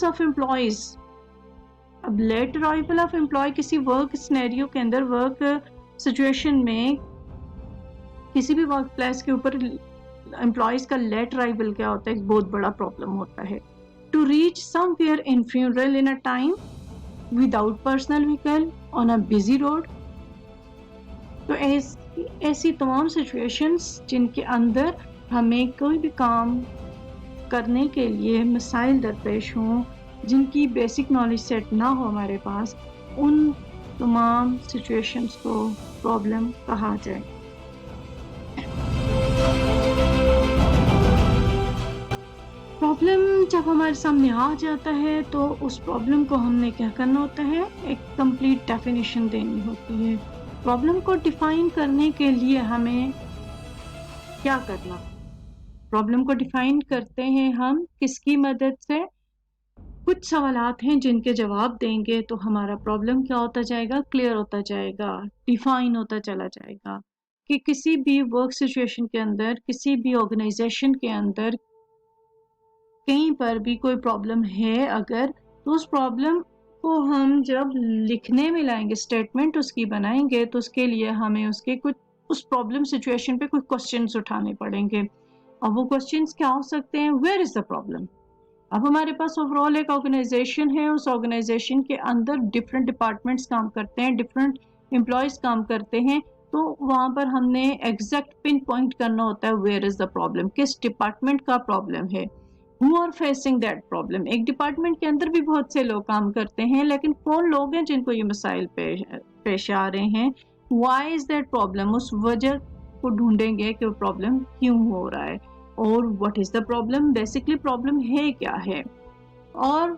Arrivals of employees. अब late arrival of employ किसी work scenario के अंदर, वर्क सिचुएशन में, किसी भी वर्क प्लेस के ऊपर एम्प्लॉयज का लेट अराइवल क्या होता है, एक बहुत बड़ा प्रॉब्लम होता है। To reach somewhere in funeral in a time without personal vehicle on a busy road. तो ऐसी तमाम सिचुएशंस जिनके अंदर हमें कोई भी काम करने के लिए मसाइल दरपेश हों, जिनकी बेसिक नॉलेज सेट ना हो हमारे पास, उन तमाम सिचुएशंस को प्रॉब्लम कहा जाए। प्रॉब्लम जब हमारे सामने आ जाता है तो उस प्रॉब्लम को हमने क्या करना होता है, एक कंप्लीट डेफिनेशन देनी होती है। प्रॉब्लम को डिफाइन करने के लिए हमें क्या करना, प्रॉब्लम को डिफाइन करते हैं हम किसकी मदद से? कुछ सवालात हैं जिनके जवाब देंगे तो हमारा प्रॉब्लम क्या होता जाएगा, क्लियर होता जाएगा, डिफाइन होता चला जाएगा। कि किसी भी वर्क सिचुएशन के अंदर, किसी भी ऑर्गेनाइजेशन के अंदर कहीं पर भी कोई प्रॉब्लम है अगर, तो उस प्रॉब्लम को हम जब लिखने में लाएंगे, स्टेटमेंट उसकी बनाएंगे, तो उसके लिए हमें उसके कुछ उस प्रॉब्लम सिचुएशन पे कुछ क्वेश्चंस उठाने पड़ेंगे। और वो क्वेश्चंस क्या हो सकते हैं? Where is the problem. अब हमारे पास ओवरऑल एक ऑर्गेनाइजेशन है, उस ऑर्गेनाइजेशन के अंदर डिफरेंट डिपार्टमेंट्स काम करते हैं, डिफरेंट एम्प्लॉयज काम करते हैं, तो वहां पर हमने एग्जैक्ट पिन पॉइंट करना होता है वेयर इज द प्रॉब्लम, किस डिपार्टमेंट का प्रॉब्लम है, who are facing that problem. एक डिपार्टमेंट के अंदर भी बहुत से लोग काम करते हैं, लेकिन कौन लोग हैं जिनको ये मसाइल पेश आ रहे हैं, व्हाई इज दैट प्रॉब्लम, उस वजह को ढूंढेंगे कि वो प्रॉब्लम क्यों हो रहा है, और what is the problem, basically problem है क्या है, और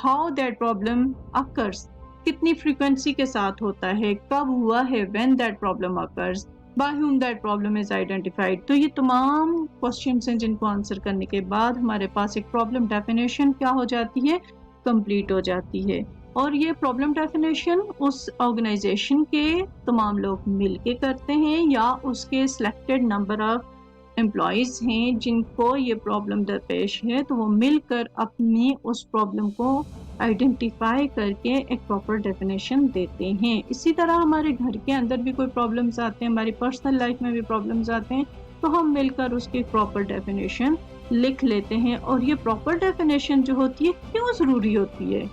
हाउ दैट प्रॉब्लम अकर्स, कितनी फ्रीक्वेंसी के साथ होता है, कब हुआ है, when that problem occurs, by whom that problem is identified। तो ये तमाम क्वेश्चंस हैं जिनको आंसर करने के बाद हमारे पास एक प्रॉब्लम डेफिनेशन क्या हो जाती है, कंप्लीट हो जाती है। और ये प्रॉब्लम डेफिनेशन उस ऑर्गेनाइजेशन के तमाम लोग मिलके करते हैं, या उसके सिलेक्टेड नंबर ऑफ एम्प्लॉयज़ हैं जिनको ये प्रॉब्लम दरपेश है, तो वो मिलकर अपनी उस प्रॉब्लम को आइडेंटिफाई करके एक प्रॉपर डेफिनेशन देते हैं। इसी तरह हमारे घर के अंदर भी कोई प्रॉब्लम्स आते हैं, हमारी पर्सनल लाइफ में भी प्रॉब्लम्स आते हैं, तो हम मिलकर उसकी प्रॉपर डेफिनेशन लिख लेते हैं। और ये प्रॉपर डेफिनेशन जो होती है क्यों ज़रूरी होती है?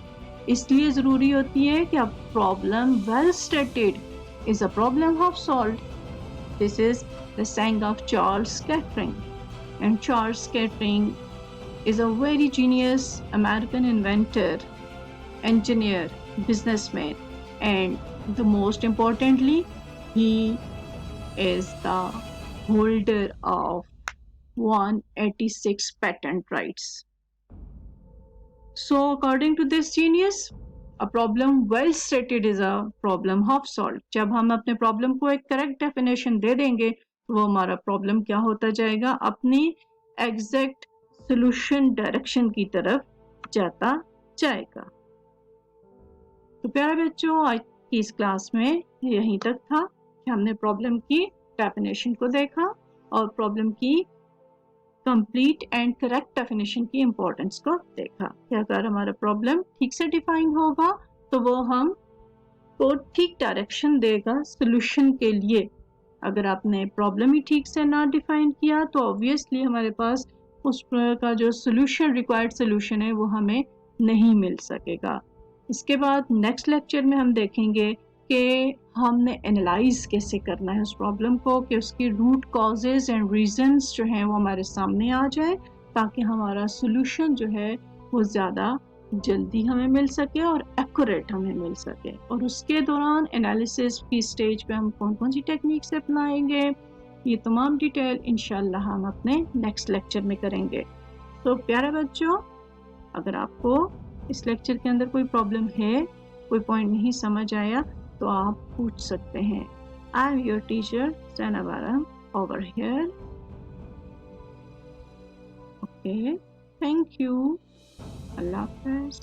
इसलिए ज़रूरी होती है कि अब problem well stated is a problem half solved. This is the saying of Charles Kettering. And Charles Kettering is a very genius American inventor, engineer, businessman, and the most importantly, he is the holder of 186 patent rights. So according to this genius, a problem well stated is a problem half solved। जब हम अपने problem को एक correct definition दे देंगे तो वो हमारा problem क्या होता जाएगा, अपनी एग्जैक्ट सॉल्यूशन डायरेक्शन की तरफ जाता जाएगा। तो प्यारे बच्चों, आज की इस क्लास में यहीं तक था कि हमने प्रॉब्लम की डेफिनेशन को देखा और प्रॉब्लम की कंप्लीट एंड करेक्ट डेफिनेशन की इम्पोर्टेंस को देखा कि अगर हमारा प्रॉब्लम ठीक से डिफाइन होगा तो वो हम को ठीक डायरेक्शन देगा सॉल्यूशन के लिए। अगर आपने प्रॉब्लम ही ठीक से ना डिफाइन किया तो ऑब्वियसली हमारे पास उस का जो सॉल्यूशन, रिक्वायर्ड सॉल्यूशन है, वो हमें नहीं मिल सकेगा। इसके बाद नेक्स्ट लेक्चर में हम देखेंगे कि हमने एनालाइज कैसे करना है उस प्रॉब्लम को, कि उसकी रूट कॉजेज एंड रीजंस जो हैं वो हमारे सामने आ जाए, ताकि हमारा सॉल्यूशन जो है वो ज़्यादा जल्दी हमें मिल सके और एक्यूरेट हमें मिल सके। और उसके दौरान एनालिसिस की स्टेज पे हम कौन कौन सी टेक्निक्स अपनाएंगे, ये तमाम डिटेल इंशाल्लाह हम अपने नेक्स्ट लेक्चर में करेंगे। तो प्यारे बच्चों, अगर आपको इस लेक्चर के अंदर कोई प्रॉब्लम है, कोई पॉइंट नहीं समझ आया, तो आप पूछ सकते हैं। आई एम योर टीचर सैनाबारा over here. Okay, thank you, अल्लाह हाफ़िज़।